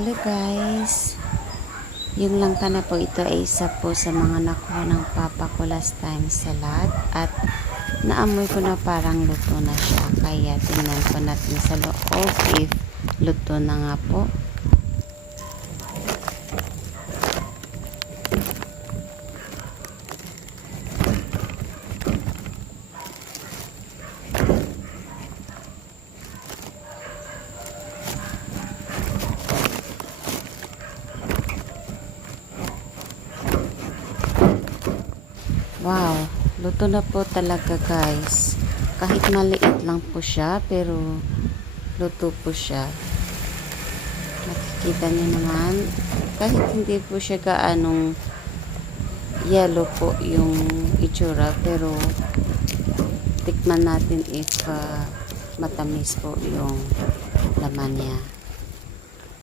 Hello guys, yung langka na po ito ay isa po sa mga nakuha ng papa ko last time sa lot at naamoy ko na parang luto na siya, kaya tingnan ko natin sa loob if luto na nga po. Wow, luto na po talaga guys. Kahit maliit lang po siya, pero luto po siya. Makikita niyo naman, kahit hindi po siya gaanong yellow po yung itsura, pero tikman natin if matamis po yung laman niya.